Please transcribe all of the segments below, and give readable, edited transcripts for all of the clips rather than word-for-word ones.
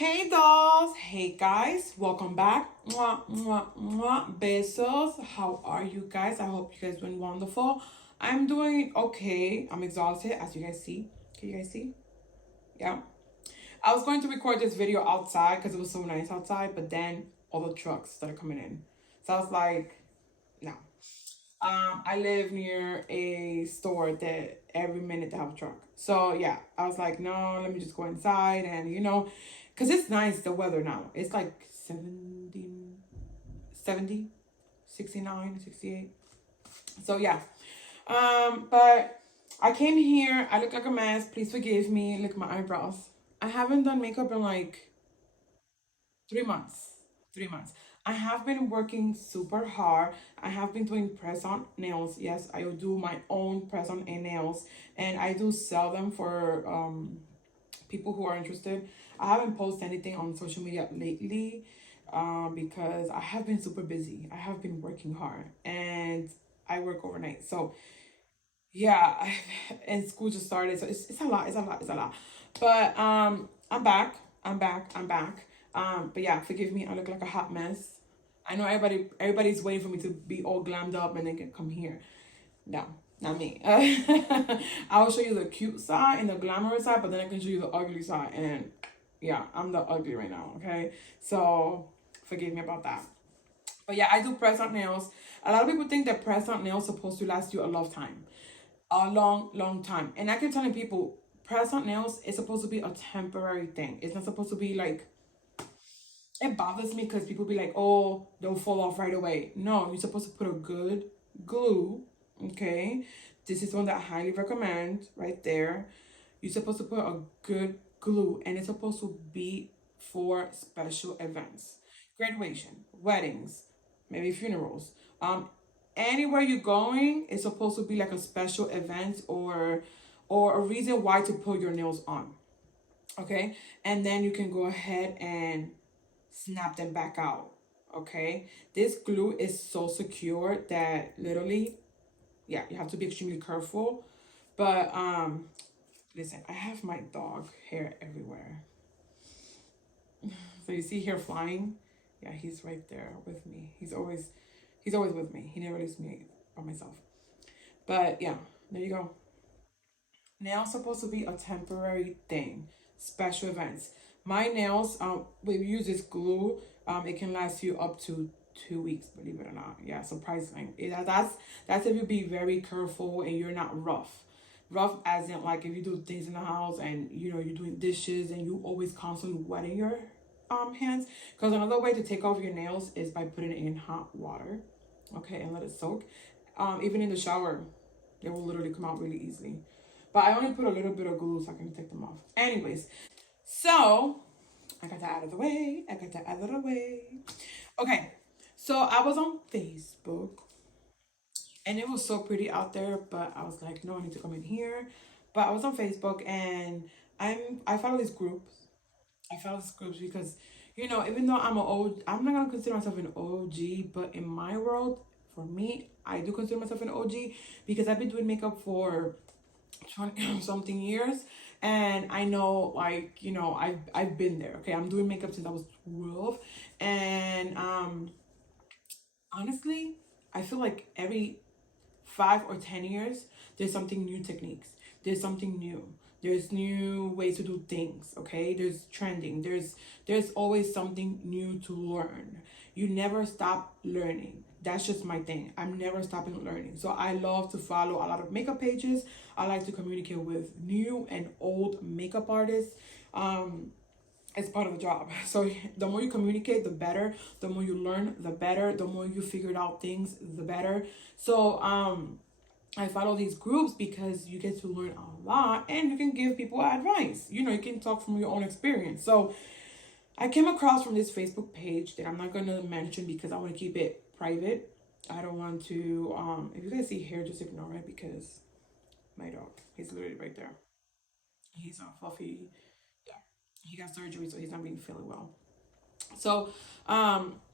Hey dolls, hey guys, welcome back. Mwah, mwah, mwah. Besos. How are you guys? I hope you guys doing wonderful. I'm doing okay. I'm exhausted, as you guys see. Can you guys see? Yeah. I was going to record this video outside because it was so nice outside, but then all the trucks started coming in. So I was like, no. I live near a store that every minute they have a truck. So yeah, I was like, no, let me just go inside and because it's nice the weather now. It's like 70, 69, 68. So yeah. But I came here, I look like a mess. Please forgive me. Look at my eyebrows. I haven't done makeup in like 3 months. 3 months. I have been working super hard. I have been doing press on nails. Yes, I do my own press on nails, and I do sell them for people who are interested. I haven't posted anything on social media lately because I have been super busy. I have been working hard and I work overnight. So yeah, and school just started, so it's a lot, it's a lot. But I'm back, I'm back. But yeah, forgive me, I look like a hot mess. I know everybody's waiting for me to be all glammed up and then can come here. No, not me. I'll show you the cute side and the glamorous side, but then I can show you the ugly side. And yeah, I'm the ugly right now, okay? So forgive me about that. But yeah, I do press on nails. A lot of people think that press on nails supposed to last you a long time, a long time. And I keep telling people, press on nails is supposed to be a temporary thing. It's not supposed to be like, it bothers me because people be like, oh, they'll fall off right away. No, you're supposed to put a good glue, okay? This is one that I highly recommend right there. You're supposed to put a good glue, and it's supposed to be for special events, graduation, weddings, maybe funerals. Anywhere you're going, it's supposed to be like a special event or a reason why to put your nails on, okay? And then you can go ahead and snap them back out, okay? This glue is so secure that literally, yeah, you have to be extremely careful. But listen, I have my dog hair everywhere. So you see hair flying? Yeah, he's right there with me. He's always with me. He never leaves me by myself. But yeah, there you go. Nails supposed to be a temporary thing, special events. My nails, we use this glue. It can last you up to 2 weeks, believe it or not. Yeah, surprising. That's if you be very careful and you're not rough. Rough as in like if you do things in the house and you're doing dishes and you always constantly wetting your hands. Because another way to take off your nails is by putting it in hot water, okay, and let it soak. Even in the shower, they will literally come out really easily. But I only put a little bit of glue so I can take them off. Anyways, so I got that out of the way. Okay, so I was on Facebook and it was so pretty out there, but I was like, no, I need to come in here. But I was on Facebook and I follow these groups. I follow these groups because even though I'm not gonna consider myself an OG, but in my world, for me, I do consider myself an OG because I've been doing makeup for 20 something years, and I know, like, I've been there. Okay, I'm doing makeup since I was 12, and honestly, I feel like every 5 or 10 years there's something new techniques, there's something new, there's new ways to do things, okay, there's trending, there's always something new to learn. You never stop learning. That's just my thing. I'm never stopping learning. So I love to follow a lot of makeup pages. I like to communicate with new and old makeup artists. It's part of the job. So the more you communicate, the better. The more you learn, the better. The more you figured out things, the better. So I follow these groups because you get to learn a lot and you can give people advice. You can talk from your own experience. So I came across from this Facebook page that I'm not gonna mention because I want to keep it private. I don't want to if you guys see hair, just ignore it because my dog, he's literally right there. He's a fluffy. Yeah, he got surgery, so he's not being feeling well. So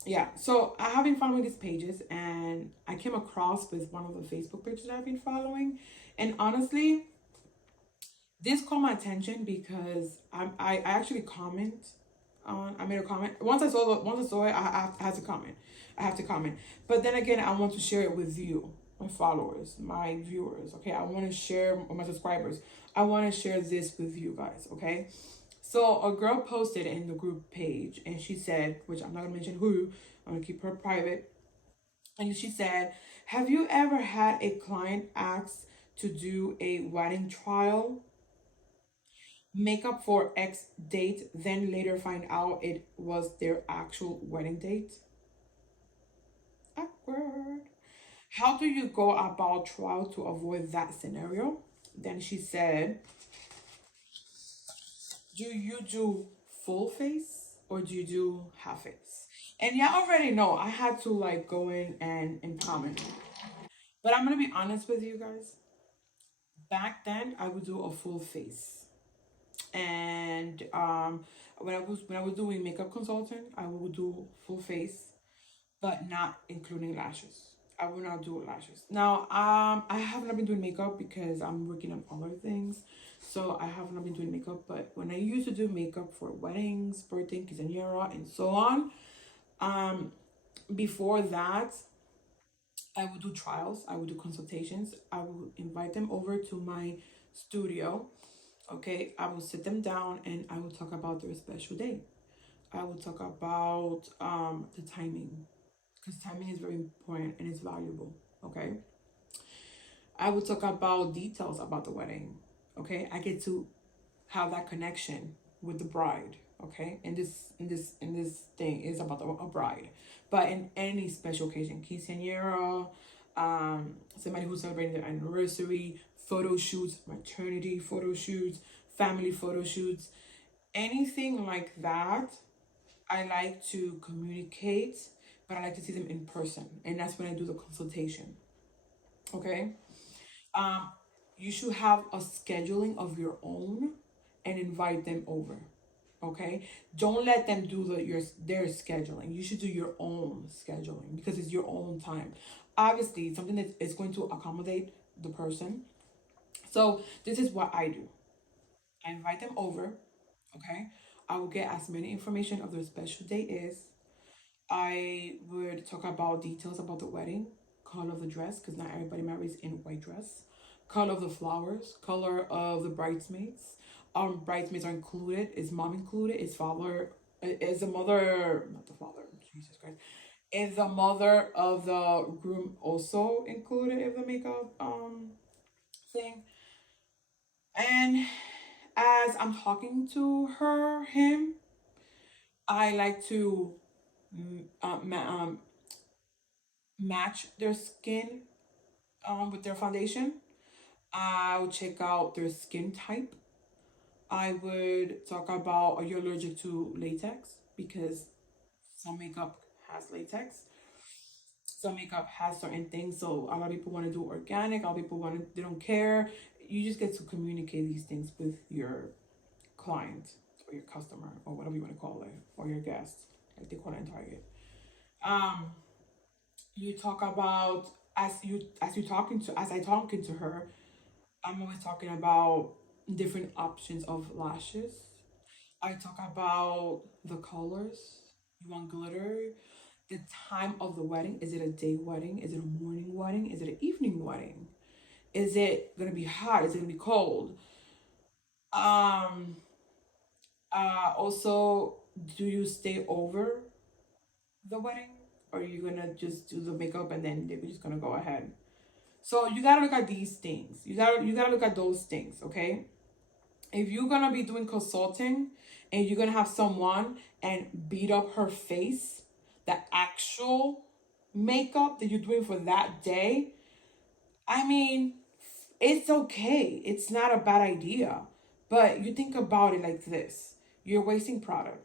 yeah, so I have been following these pages and I came across with one of the Facebook pages I've been following, and honestly, this caught my attention because I actually comment I made a comment. Once I saw it, I had to comment. I have to comment. But then again, I want to share it with you, my followers, my viewers. Okay, I want to share with my subscribers. I want to share this with you guys. Okay. So a girl posted in the group page, and she said, which I'm not gonna mention who. I'm gonna keep her private. And she said, "Have you ever had a client ask to do a wedding trial, makeup for X date, then later find out it was their actual wedding date?" Awkward. How do you go about trial to avoid that scenario? Then she said, "Do you do full face or do you do half face?" And y'all already know I had to like go in and comment. But I'm gonna be honest with you guys. Back then, I would do a full face, and when I was doing makeup consulting, I would do full face, but not including lashes. I will not do lashes. Now, I have not been doing makeup because I'm working on other things. So I have not been doing makeup, but when I used to do makeup for weddings, birthday, quinceañera, and so on, um, before that, I would do trials. I would do consultations. I would invite them over to my studio. Okay, I will sit them down and I will talk about their special day. I will talk about the timing, because timing is very important and it's valuable. Okay, I will talk about details about the wedding. Okay, I get to have that connection with the bride. Okay, and this thing is about a bride, but in any special occasion, quinceañera, somebody who's celebrating their anniversary, photo shoots, maternity photo shoots, family photo shoots, anything like that. I like to communicate, but I like to see them in person, and that's when I do the consultation. Okay, um, you should have a scheduling of your own and invite them over. Okay, don't let them do their scheduling. You should do your own scheduling because it's your own time. Obviously, it's something that is going to accommodate the person. So this is what I do. I invite them over. Okay, I will get as many information of their special day is. I would talk about details about the wedding, color of the dress, because not everybody marries in a white dress, color of the flowers, color of the bridesmaids. Bridesmaids are included. Is mom included? Is father? Is the mother? Not the father. Jesus Christ. Is the mother of the groom also included in the makeup thing? And as I'm talking to him, I like to mm, uh, ma- um, match their skin with their foundation. I would check out their skin type. I would talk about, are you allergic to latex? Because some makeup has latex. Some makeup has certain things. So a lot of people want to do organic. A lot of people they don't care. You just get to communicate these things with your client or your customer or whatever you want to call it, or your guest, like they call it in Target. Um, you talk about, as I talking to her, I'm always talking about different options of lashes. I talk about the colors. You want glitter? The time of the wedding. Is it a day wedding? Is it a morning wedding? Is it an evening wedding? Is it gonna be hot? Is it gonna be cold? Um. Also, do you stay over the wedding, or are you gonna just do the makeup and then they're just gonna go ahead? So you gotta look at these things. You gotta look at those things. Okay, if you're gonna be doing consulting and you're gonna have someone and beat up her face, the actual makeup that you're doing for that day, I mean, it's okay. It's not a bad idea. But you think about it like this: you're wasting product,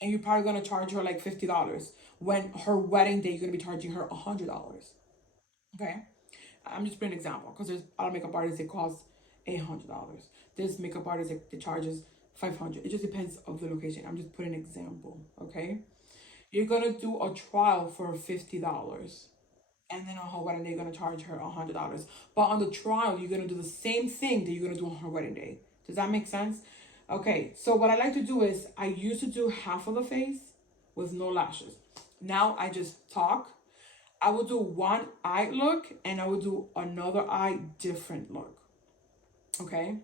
and you're probably gonna charge her like $50 when her wedding day you're gonna be charging her $100. Okay, I'm just putting an example because there's a lot of makeup artists that cost $800. There's makeup artists that charges 500. It just depends of the location. I'm just putting an example. Okay, you're gonna do a trial for $50, and then on her wedding day you're gonna charge her $100. But on the trial you're gonna do the same thing that you're gonna do on her wedding day. Does that make sense? Okay, so what I like to do is I used to do half of the face with no lashes. Now I just talk. I will do one eye look and I will do another eye different look. Okay.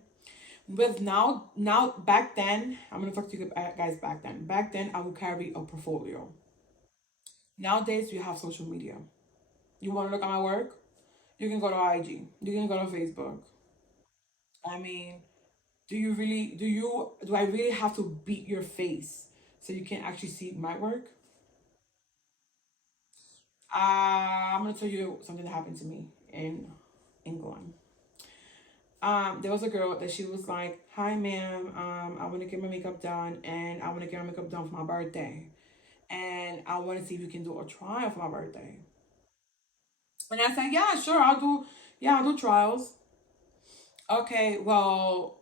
With now back then, I'm gonna talk to you guys back then. Back then, I would carry a portfolio. Nowadays, you have social media. You want to look at my work? You can go to IG. You can go to Facebook. I mean, do I really have to beat your face so you can actually see my work? I'm gonna tell you something that happened to me in England. There was a girl that she was like, "Hi, ma'am. I want to get my makeup done, and I want to get my makeup done for my birthday, and I want to see if you can do a trial for my birthday." And I said, "Yeah, sure. I'll do. Yeah, I'll do trials." Okay, well,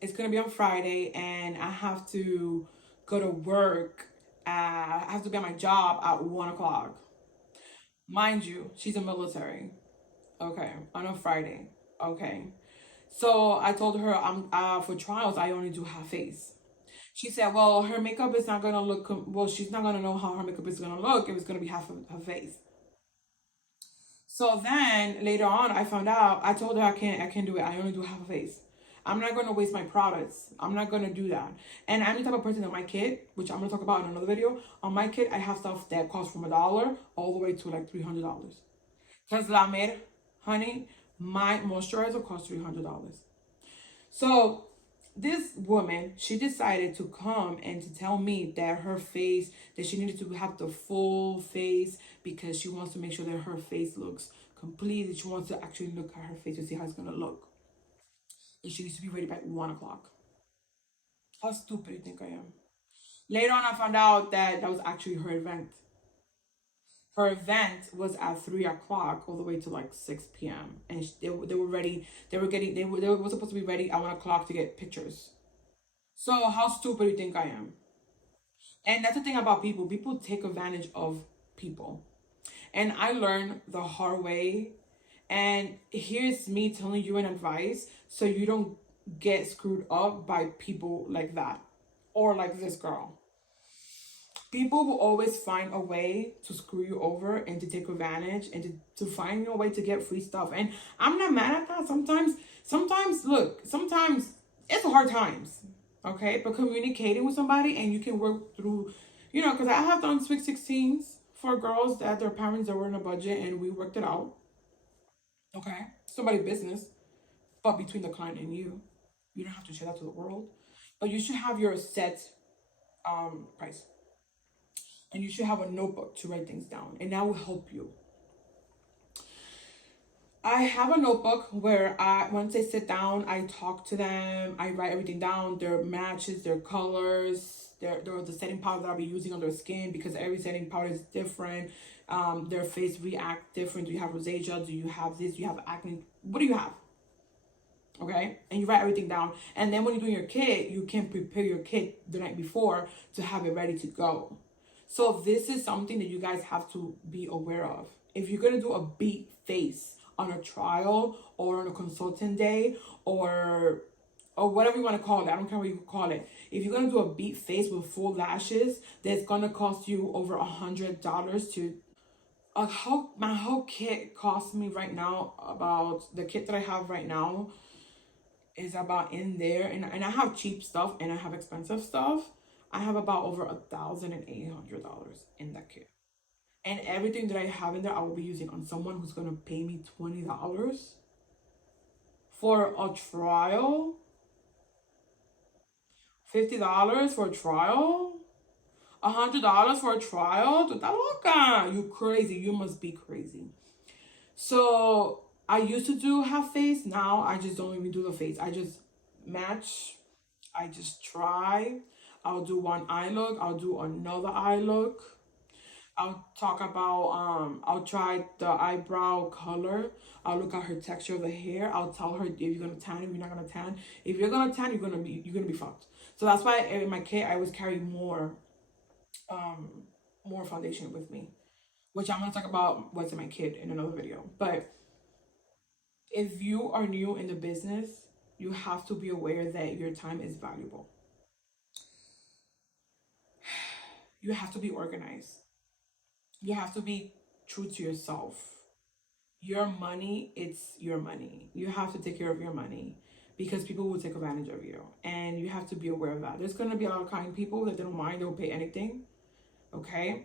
it's gonna be on Friday, and I have to go to work. I have to be at my job at 1 o'clock. Mind you, she's a military. Okay, on a Friday. Okay, so I told her I'm for trials. I only do half face. She said, "Well, her makeup is not gonna look. Well, she's not gonna know how her makeup is gonna look. It was gonna be half of her face." So then later on, I found out. I told her I can't do it. I only do half a face. I'm not gonna waste my products. I'm not gonna do that. And I'm the type of person that my kit, which I'm gonna talk about in another video. On my kit, I have stuff that costs from $1 all the way to like $300. Cause La Mer, honey, my moisturizer costs $300. So this woman, she decided to come and to tell me that her face, that she needed to have the full face because she wants to make sure that her face looks complete. That she wants to actually look at her face to see how it's gonna look. And she needs to be ready by 1 o'clock. How stupid do you think I am? Later on, I found out that that was actually her event. Her event was at 3 o'clock all the way to like 6 p.m. And they were ready. They were supposed to be ready at 1 o'clock to get pictures. So how stupid do you think I am? And that's the thing about people. People take advantage of people. And I learned the hard way. And here's me telling you an advice so you don't get screwed up by people like that or like this girl. People will always find a way to screw you over and to take advantage and to find a way to get free stuff. And I'm not mad at that. Sometimes it's hard times, okay? But communicating with somebody and you can work through, because I have done Sweet 16s for girls that their parents that were in a budget and we worked it out, okay? Somebody's business, but between the client and you. You don't have to share that to the world. But you should have your set price. And you should have a notebook to write things down, and that will help you. I have a notebook where once I sit down, I talk to them, I write everything down, their matches, their colors, the setting powder that I'll be using on their skin because every setting powder is different. Their face react different. Do you have rosacea? Do you have this? Do you have acne? What do you have? Okay, and you write everything down, and then when you're doing your kit, you can prepare your kit the night before to have it ready to go. So this is something that you guys have to be aware of. If you're gonna do a beat face on a trial or on a consultant day or whatever you want to call it, I don't care what you call it. If you're gonna do a beat face with full lashes, that's gonna cost you over $100 to. My whole kit costs me right now about the kit that I have right now is about in there, and I have cheap stuff and I have expensive stuff. I have about over $1,800 in that kit. And everything that I have in there, I will be using on someone who's gonna pay me $20 for a trial, $50 for a trial, $100 for a trial. Tu tá louca? You crazy? You must be crazy. So I used to do half face. Now I just don't even do the face. I just match. I just try. I'll do one eye look. I'll do another eye look. I'll talk about I'll try the eyebrow color. I'll look at her texture of the hair. I'll tell her if you're gonna tan, if you're not gonna tan. If you're gonna tan, you're gonna be fucked. So that's why in my kit I always carry more foundation with me. Which I'm gonna talk about what's in my kit in another video. But if you are new in the business, you have to be aware that your time is valuable. You have to be organized. You have to be true to yourself. Your money, it's your money. You have to take care of your money because people will take advantage of you. And you have to be aware of that. There's going to be a lot of kind people that they don't mind, they'll pay anything. Okay?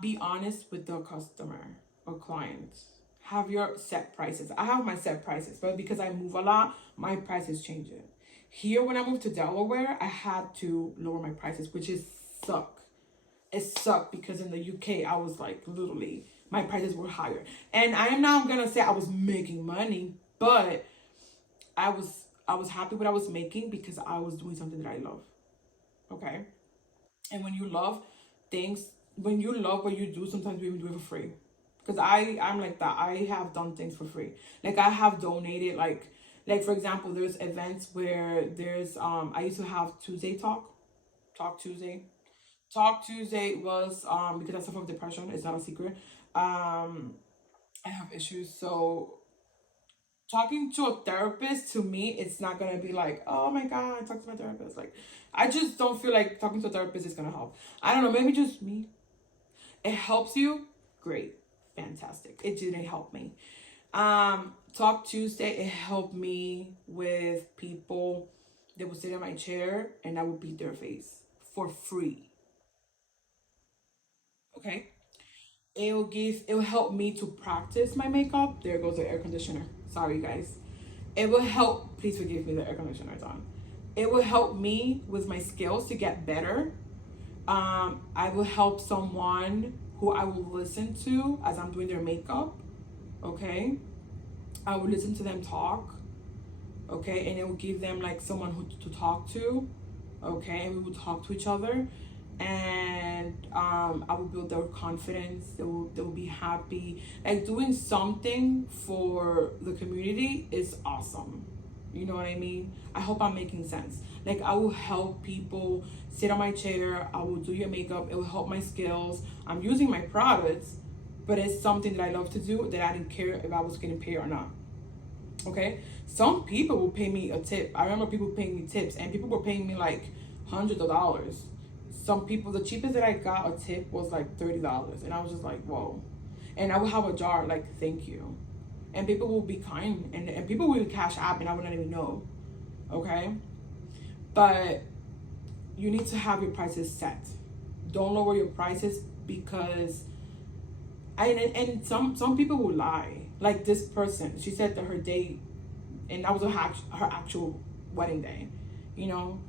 Be honest with the customer or client. Have your set prices. I have my set prices, but because I move a lot, my prices change it. Here, when I moved to Delaware, I had to lower my prices, which is suck. It sucked because in the UK, I was like literally my prices were higher, and I am not gonna say I was making money, but I was happy with what I was making because I was doing something that I love. Okay, and when you love things, when you love what you do, sometimes we even do it for free. Because I'm like that. I have done things for free. Like I have donated like for example, there's events where there's I used to have Tuesday Talk Tuesday. Talk Tuesday was because I suffer from depression. It's not a secret. I have issues, so talking to a therapist to me, it's not gonna be like, oh my god, talk to my therapist. Like, I just don't feel like talking to a therapist is gonna help. I don't know, maybe just me. It helps you, great, fantastic. It didn't help me. Talk Tuesday, it helped me with people that would sit in my chair and I would beat their face for free. Okay, it will help me to practice my makeup. There goes the air conditioner. Sorry guys. It will help, please forgive me, the air conditioner is on. It will help me with my skills to get better. I will help someone who I will listen to as I'm doing their makeup. Okay, I will listen to them talk. Okay, and it will give them like someone who to talk to. Okay, and we will talk to each other, and I will build their confidence. They will be happy. Like doing something for the community is awesome. You know what I mean? I hope I'm making sense. Like I will help people sit on my chair. I will do your makeup. It will help my skills. I'm using my products, but it's something that I love to do that I didn't care if I was getting paid or not. Okay, some people will pay me a tip. I remember people paying me tips, and people were paying me like hundreds of dollars. Some people, the cheapest that I got a tip was like $30, and I was just like, whoa. And I would have a jar like thank you, and people will be kind, and people will cash app, and I would not even know. Okay, but you need to have your prices set. Don't lower your prices because and some people will lie. Like this person, she said that her date, and that was her actual wedding day. You know,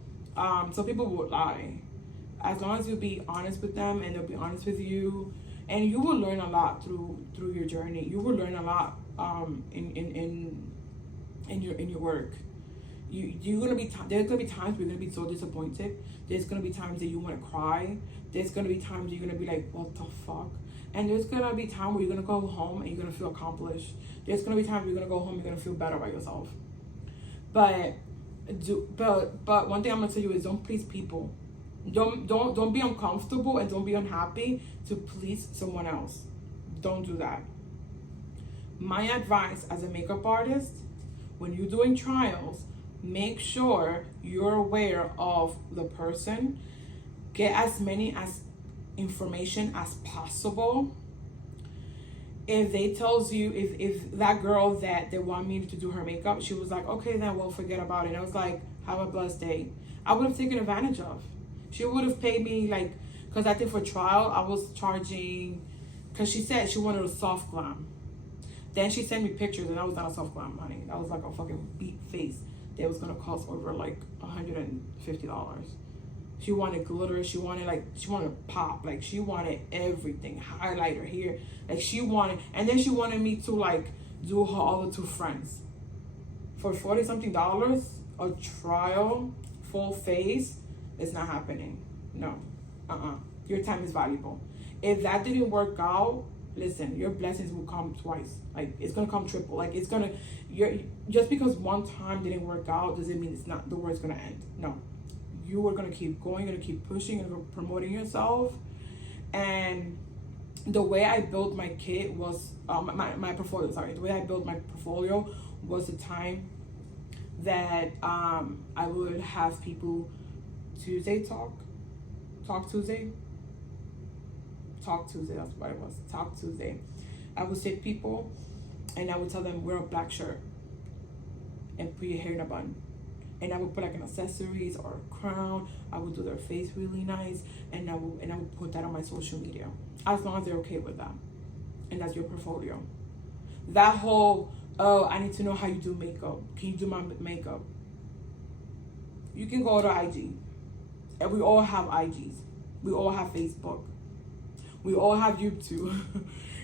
some people will lie. As long as you be honest with them and they'll be honest with you, and you will learn a lot through your journey. You will learn a lot in your work. You're gonna be there's gonna be times where you're gonna be so disappointed. There's gonna be times that you want to cry. There's gonna be times you're gonna be like, what the fuck. And there's gonna be time where you're gonna go home and you're gonna feel accomplished. There's gonna be times you're gonna go home, you're gonna feel better about yourself. But but one thing I'm gonna tell you is don't please people. Don't be uncomfortable and don't be unhappy to please someone else. Don't do that. My advice as a makeup artist, when you're doing trials, make sure you're aware of the person. Get as many as information as possible. If they tells you, if that girl that they want me to do her makeup, she was like, okay, then we'll forget about it. And I was like, have a blessed day. I would have taken advantage of. She would have paid me like, because I think for trial I was charging, because she said she wanted a soft glam. Then she sent me pictures and that was not a soft glam, honey. That was like a fucking beat face that was gonna cost over like $150. She wanted glitter. She wanted pop. Like she wanted everything. Highlighter here. Like she wanted, and then she wanted me to like do her other two friends for $40 something. A trial, full face. It's not happening. No. Your time is valuable. If that didn't work out, listen, your blessings will come twice. Like it's gonna come triple. Like it's gonna. Just because one time didn't work out doesn't mean it's not the world's gonna end. No. You are going to keep going, you're going to keep pushing, you're promoting yourself. And the way I built my kit was, my portfolio, sorry. The way I built my portfolio was the time that I would have people Tuesday talk Tuesday. Talk Tuesday, that's what it was. Talk Tuesday. I would sit people and I would tell them wear a black shirt and put your hair in a bun. And I would put like an accessories or a crown. I would do their face really nice, and I would put that on my social media, as long as they're okay with that, and that's your portfolio. That whole, oh, I need to know how you do makeup. Can you do my makeup? You can go to IG, and we all have IGs. We all have Facebook. We all have YouTube.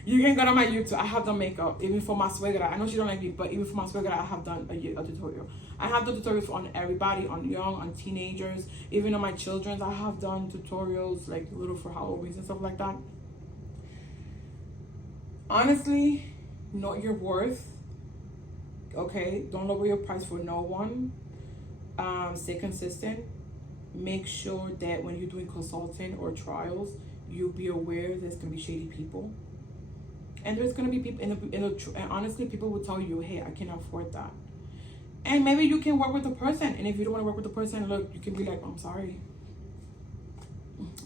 You can go to my YouTube. I have done makeup, even for my suegra. I know she don't like me, but even for my suegra, I have done a tutorial. I have done tutorials on everybody, on young, on teenagers, even on my children's. I have done tutorials, like little for Halloween and stuff like that. Honestly, know your worth. Okay, don't lower your price for no one. Stay consistent. Make sure that when you're doing consulting or trials, you'll be aware there's gonna be shady people, and there's gonna be people and honestly, people will tell you, hey, I can't afford that, and maybe you can work with the person. And if you don't want to work with the person, look, you can be like, I'm sorry,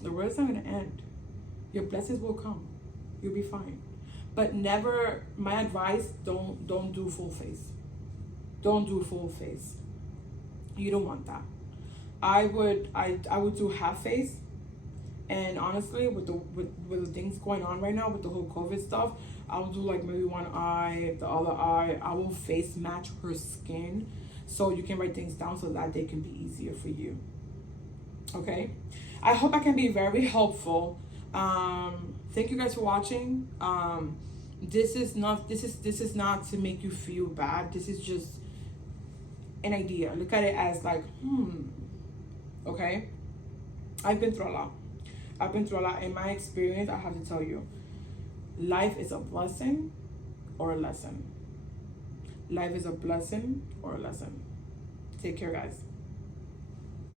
the world's not gonna end. Your blessings will come. You'll be fine. But never, my advice, don't do full face. Don't do full face. You don't want that. I would do half face. And honestly, with the things going on right now with the whole COVID stuff, I'll do like maybe one eye, the other eye. I will face match her skin, so you can write things down so that they can be easier for you. Okay, I hope I can be very helpful. Thank you guys for watching. This is not to make you feel bad. This is just an idea. Look at it as like, okay, I've been through a lot. In my experience, I have to tell you, life is a blessing or a lesson. Life is a blessing or a lesson. Take care, guys.